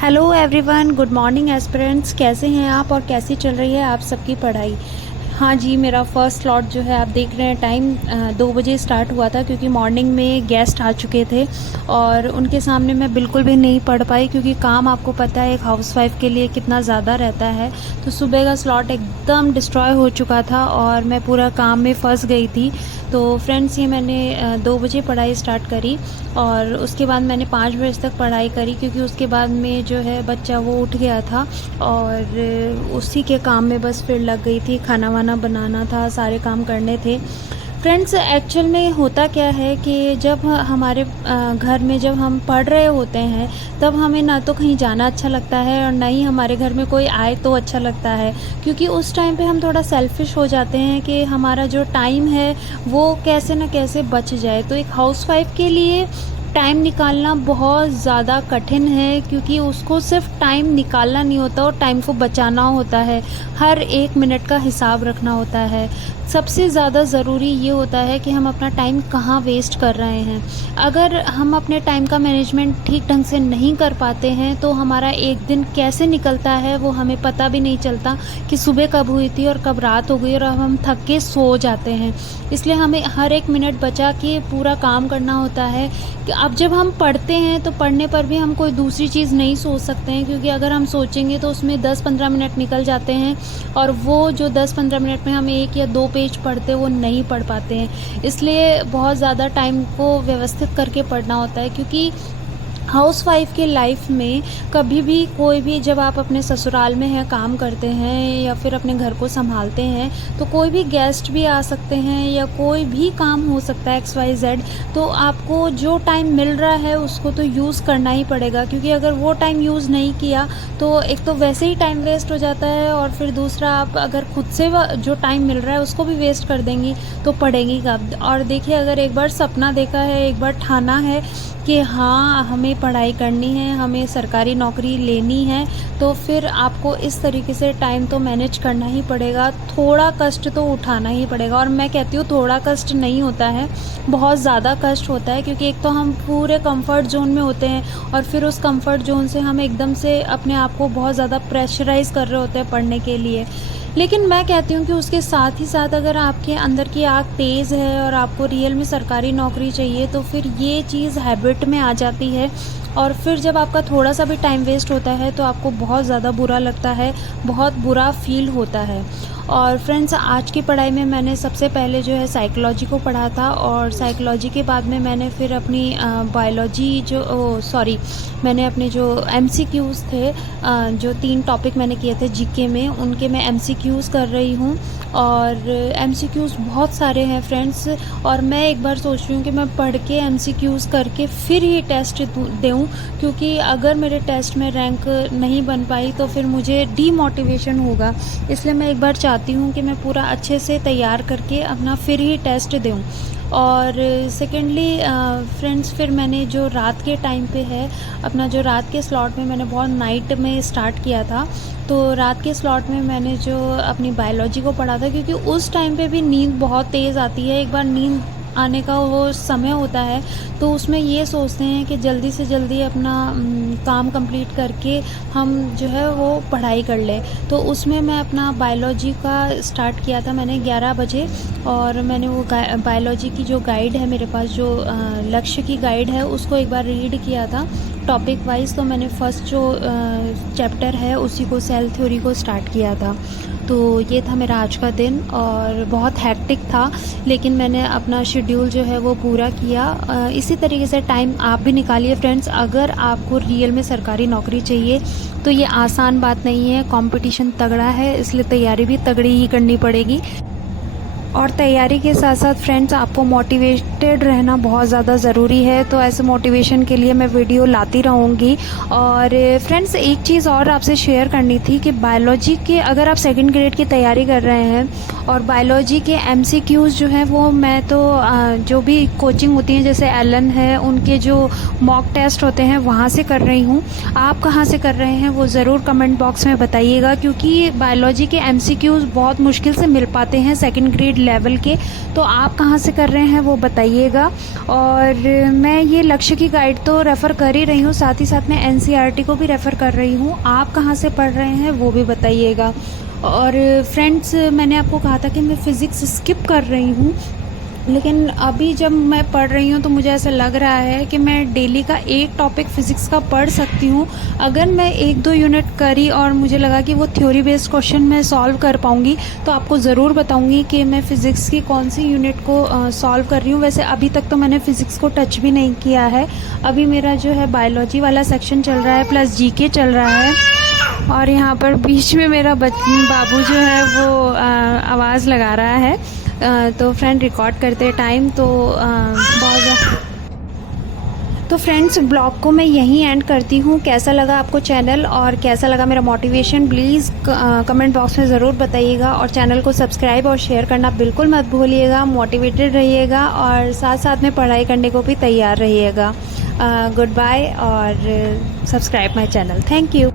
Hello everyone, good morning aspirants. कैसे हैं आप और कैसी चल रही है आप सबकी पढ़ाई। हाँ जी, मेरा फर्स्ट स्लॉट जो है आप देख रहे हैं टाइम 2 बजे स्टार्ट हुआ था क्योंकि मॉर्निंग में गेस्ट आ चुके थे और उनके सामने मैं बिल्कुल भी नहीं पढ़ पाई क्योंकि काम आपको पता है एक हाउसवाइफ के लिए कितना ज़्यादा रहता है। तो सुबह का स्लॉट एकदम डिस्ट्रॉय हो चुका था और मैं पूरा काम में फंस गई थी। तो फ्रेंड्स, ये मैंने 2 बजे पढ़ाई स्टार्ट करी और उसके बाद मैंने 5 बजे तक पढ़ाई करी क्योंकि उसके बाद में जो है बच्चा वो उठ गया था और उसी के काम में बस फिर लग गई थी। खाना वाना बनाना था, सारे काम करने थे। फ्रेंड्स, एक्चुअल में होता क्या है कि जब हमारे घर में जब हम पढ़ रहे होते हैं तब हमें ना तो कहीं जाना अच्छा लगता है और ना ही हमारे घर में कोई आए तो अच्छा लगता है, क्योंकि उस टाइम पे हम थोड़ा सेल्फिश हो जाते हैं कि हमारा जो टाइम है वो कैसे ना कैसे बच जाए। तो एक हाउसवाइफ के लिए टाइम निकालना बहुत ज़्यादा कठिन है क्योंकि उसको सिर्फ टाइम निकालना नहीं होता और टाइम को बचाना होता है। हर एक मिनट का हिसाब रखना होता है। सबसे ज़्यादा ज़रूरी ये होता है कि हम अपना टाइम कहाँ वेस्ट कर रहे हैं। अगर हम अपने टाइम का मैनेजमेंट ठीक ढंग से नहीं कर पाते हैं तो हमारा एक दिन कैसे निकलता है वो हमें पता भी नहीं चलता कि सुबह कब हुई थी और कब रात हो गई और अब हम थक के सो जाते हैं। इसलिए हमें हर एक मिनट बचा के पूरा काम करना होता है। कि अब जब हम पढ़ते हैं तो पढ़ने पर भी हम कोई दूसरी चीज़ नहीं सोच सकते हैं, क्योंकि अगर हम सोचेंगे तो उसमें 10-15 मिनट निकल जाते हैं और वो जो 10-15 मिनट में हम 1 या 2 पेज पढ़ते वो नहीं पढ़ पाते हैं। इसलिए बहुत ज़्यादा टाइम को व्यवस्थित करके पढ़ना होता है, क्योंकि हाउसवाइफ के लाइफ में कभी भी कोई भी, जब आप अपने ससुराल में हैं, काम करते हैं या फिर अपने घर को संभालते हैं, तो कोई भी गेस्ट भी आ सकते हैं या कोई भी काम हो सकता है XYZ। तो आपको जो टाइम मिल रहा है उसको तो यूज़ करना ही पड़ेगा, क्योंकि अगर वो टाइम यूज़ नहीं किया तो एक तो वैसे ही टाइम वेस्ट हो जाता है और फिर दूसरा आप अगर खुद से जो टाइम मिल रहा है उसको भी वेस्ट कर देंगी तो पढ़ेंगी कब। और देखिए, अगर एक बार सपना देखा है, एक बार ठाना है कि हाँ हमें पढ़ाई करनी है, हमें सरकारी नौकरी लेनी है, तो फिर आपको इस तरीके से टाइम तो मैनेज करना ही पड़ेगा। थोड़ा कष्ट तो उठाना ही पड़ेगा, और मैं कहती हूँ थोड़ा कष्ट नहीं होता है, बहुत ज़्यादा कष्ट होता है, क्योंकि एक तो हम पूरे कंफर्ट जोन में होते हैं और फिर उस कंफर्ट जोन से हम एकदम से अपने आप को बहुत ज़्यादा प्रेशराइज़ कर रहे होते हैं पढ़ने के लिए। लेकिन मैं कहती हूँ कि उसके साथ ही साथ अगर आपके अंदर की आग तेज़ है और आपको रियल में सरकारी नौकरी चाहिए तो फिर ये चीज़ हैबिट में आ जाती है, और फिर जब आपका थोड़ा सा भी टाइम वेस्ट होता है तो आपको बहुत ज़्यादा बुरा लगता है, बहुत बुरा फील होता है। और फ्रेंड्स, आज की पढ़ाई में मैंने सबसे पहले जो है साइकोलॉजी को पढ़ा था और साइकोलॉजी के बाद में मैंने फिर अपनी बायोलॉजी मैंने अपने जो MCQs थे, जो 3 टॉपिक मैंने किए थे जीके में, उनके मैं MCQs कर रही हूँ। और MCQs बहुत सारे हैं फ्रेंड्स, और मैं एक बार सोच रही हूँ कि मैं पढ़ के MCQs करके फिर ही टेस्ट दूँ, क्योंकि अगर मेरे टेस्ट में रैंक नहीं बन पाई तो फिर मुझे डीमोटिवेशन होगा। इसलिए मैं एक बार चाहती हूँ कि मैं पूरा अच्छे से तैयार करके अपना फिर ही टेस्ट दूँ। और सेकेंडली फ्रेंड्स, फिर मैंने जो रात के टाइम पे है, अपना जो रात के स्लॉट में मैंने बहुत नाइट में स्टार्ट किया था, तो रात के स्लॉट में मैंने जो अपनी बायोलॉजी को पढ़ा था, क्योंकि उस टाइम पे भी नींद बहुत तेज़ आती है। एक बार नींद आने का वो समय होता है तो उसमें ये सोचते हैं कि जल्दी से जल्दी अपना काम कंप्लीट करके हम जो है वो पढ़ाई कर लें। तो उसमें मैं अपना बायोलॉजी का स्टार्ट किया था मैंने 11 बजे, और मैंने वो बायोलॉजी की जो गाइड है मेरे पास, जो लक्ष्य की गाइड है, उसको एक बार रीड किया था टॉपिक वाइज। तो मैंने फर्स्ट जो चैप्टर है उसी को, सेल थ्योरी को स्टार्ट किया था। तो ये था मेरा आज का दिन और बहुत हैक्टिक था, लेकिन मैंने अपना शेड्यूल जो है वो पूरा किया। इसी तरीके से टाइम आप भी निकालिए फ्रेंड्स। अगर आपको रियल में सरकारी नौकरी चाहिए तो ये आसान बात नहीं है, कंपटीशन तगड़ा है, इसलिए तैयारी भी तगड़ी ही करनी पड़ेगी। और तैयारी के साथ साथ फ्रेंड्स, आपको मोटिवेटेड रहना बहुत ज़्यादा ज़रूरी है, तो ऐसे मोटिवेशन के लिए मैं वीडियो लाती रहूँगी। और फ्रेंड्स, एक चीज़ और आपसे शेयर करनी थी कि बायोलॉजी के, अगर आप 2nd ग्रेड की तैयारी कर रहे हैं और बायोलॉजी के MCQs जो हैं वो मैं तो जो भी कोचिंग होती हैं जैसे एलन है, उनके जो मॉक टेस्ट होते हैं वहाँ से कर रही हूँ। आप कहाँ से कर रहे हैं वो ज़रूर कमेंट बॉक्स में बताइएगा, क्योंकि बायोलॉजी के MCQs बहुत मुश्किल से मिल पाते हैं 2nd ग्रेड मिड लेवल के। तो आप कहाँ से कर रहे हैं वो बताइएगा। और मैं ये लक्ष्य की गाइड तो रेफ़र कर ही रही हूँ, साथ ही साथ मैं एनसीईआरटी को भी रेफ़र कर रही हूँ। आप कहाँ से पढ़ रहे हैं वो भी बताइएगा। और फ्रेंड्स, मैंने आपको कहा था कि मैं फ़िज़िक्स स्किप कर रही हूँ, लेकिन अभी जब मैं पढ़ रही हूँ तो मुझे ऐसा लग रहा है कि मैं डेली का एक टॉपिक फ़िज़िक्स का पढ़ सकती हूँ। अगर मैं 1-2 यूनिट करी और मुझे लगा कि वो थ्योरी बेस्ड क्वेश्चन मैं सॉल्व कर पाऊँगी तो आपको ज़रूर बताऊँगी कि मैं फ़िज़िक्स की कौन सी यूनिट को सॉल्व कर रही हूँ। वैसे अभी तक तो मैंने फ़िज़िक्स को टच भी नहीं किया है। अभी मेरा जो है बायोलॉजी वाला सेक्शन चल रहा है, प्लस जीके चल रहा है। और यहाँ पर बीच में मेरा बाबू जो है वो आवाज़ लगा रहा है। तो फ्रेंड, रिकॉर्ड करते टाइम तो तो फ्रेंड्स, ब्लॉग को मैं यहीं एंड करती हूँ। कैसा लगा आपको चैनल और कैसा लगा मेरा मोटिवेशन, प्लीज़ कमेंट बॉक्स में ज़रूर बताइएगा। और चैनल को सब्सक्राइब और शेयर करना बिल्कुल मत भूलिएगा। मोटिवेटेड रहिएगा और साथ साथ में पढ़ाई करने को भी तैयार रहिएगा। गुड बाय और subscribe my channel. Thank you.